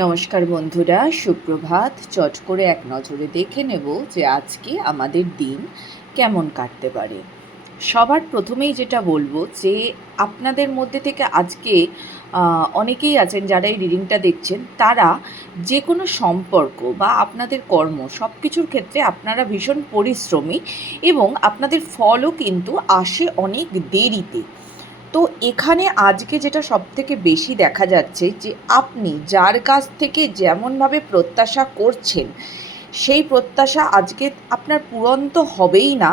নমস্কার বন্ধুরা, সুপ্রভাত। চট করে এক নজরে দেখে নেব যে আজকে আমাদের দিন কেমন কাটতে পারে। সবার প্রথমেই যেটা বলবো যে আপনাদের মধ্যে থেকে আজকে অনেকেই আছেন যারা এই রিডিংটা দেখছেন, তারা যে কোনো সম্পর্ক বা আপনাদের কর্ম সব কিছুর ক্ষেত্রে আপনারা ভীষণ পরিশ্রমী এবং আপনাদের ফলও কিন্তু আসে অনেক দেরিতে। তো এখানে আজকে যেটা সবথেকে বেশি দেখা যাচ্ছে যে আপনি যার কাছ থেকে যেমনভাবে প্রত্যাশা করছেন, সেই প্রত্যাশা আজকে আপনার পূরণ তো হবেই না,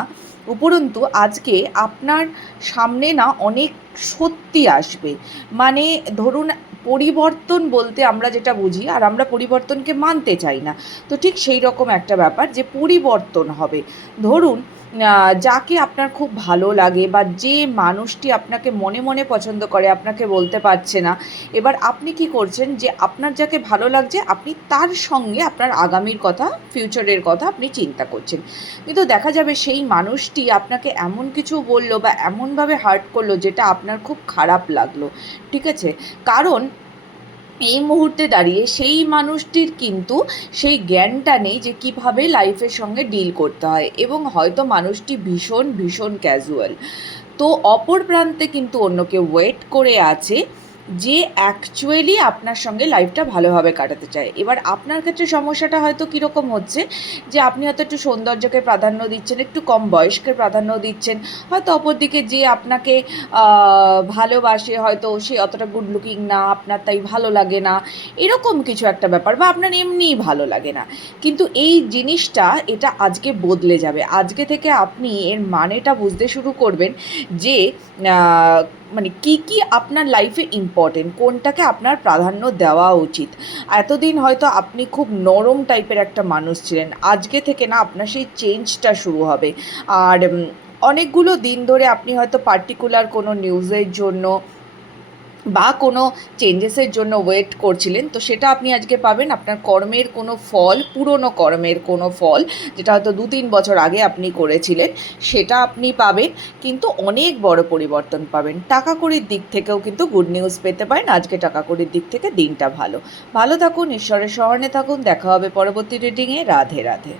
উপরন্তু আজকে আপনার সামনে না অনেক সত্যি আসবে। মানে ধরুন, পরিবর্তন বলতে আমরা যেটা বুঝি, আর আমরা পরিবর্তনকে মানতে চাই না, তো ঠিক সেই রকম একটা ব্যাপার যে পরিবর্তন হবে। ধরুন, যাকে আপনার খুব ভালো লাগে বা যে মানুষটি আপনাকে মনে মনে পছন্দ করে আপনাকে বলতে পারছে না, এবার আপনি কি করছেন যে আপনার যাকে ভালো লাগছে আপনি তার সঙ্গে আপনার আগামীর কথা, ফিউচারের কথা আপনি চিন্তা করছেন, কিন্তু দেখা যাবে সেই মানুষটি আপনাকে এমন কিছু বললো বা এমনভাবে হার্ট করলো যেটা আপনার খুব খারাপ লাগলো। ঠিক আছে? কারণ এই মুহূর্তে দাঁড়িয়ে সেই মানুষটির কিন্তু সেই জ্ঞানটা নেই যে কিভাবে লাইফের সঙ্গে ডিল করতে হয়, এবং হয়তো মানুষটি ভীষণ ভীষণ ক্যাজুয়াল। তো অপর প্রান্তে কিন্তু অন্য কেউ ওয়েট করে আছে যে অ্যাকচুয়ালি আপনার সঙ্গে লাইফটা ভালোভাবে কাটাতে চায়। এবার আপনার ক্ষেত্রে সমস্যাটা হয়তো কীরকম হচ্ছে, যে আপনি হয়তো একটু সৌন্দর্যকে প্রাধান্য দিচ্ছেন, একটু কম বয়সকে প্রাধান্য দিচ্ছেন, হয়তো অপরদিকে যে আপনাকে ভালোবাসে হয়তো সে অতটা গুড লুকিং না, আপনার তাই ভালো লাগে না, এরকম কিছু একটা ব্যাপার, বা আপনার এমনিই ভালো লাগে না। কিন্তু এই জিনিসটা এটা আজকে বদলে যাবে। আজকে থেকে আপনি এর মানেটা বুঝতে শুরু করবেন যে মানে কি আপনার লাইফে ইম্পর্টেন্ট, কোনটাকে আপনার প্রাধান্য দেওয়া উচিত। এতদিন হয়তো আপনি খুব নরম টাইপের একটা মানুষ ছিলেন, আজকে থেকে না আপনার সেই চেঞ্জটা শুরু হবে। আর অনেকগুলো দিন ধরে আপনি হয়তো পার্টিকুলার কোনো নিউজের জন্য বা কোনো চেঞ্জেসের জন্য ওয়েট করছিলেন, তো সেটা আপনি আজকে পাবেন। আপনার কর্মের কোনো ফল, পুরনো কর্মের কোনো ফল, যেটা হয়তো 2-3 বছর আগে আপনি করেছিলেন, সেটা আপনি পাবেন, কিন্তু অনেক বড় পরিবর্তন পাবেন। টাকা কড়ির দিক থেকেও কিন্তু গুড নিউজ পেতে পারেন আজকে। টাকা কড়ির দিক থেকে দিনটা ভালো। ভালো থাকুন, ঈশ্বরের শরণে থাকুন। দেখা হবে পরবর্তী রিডিংয়ে। রাধে রাধে।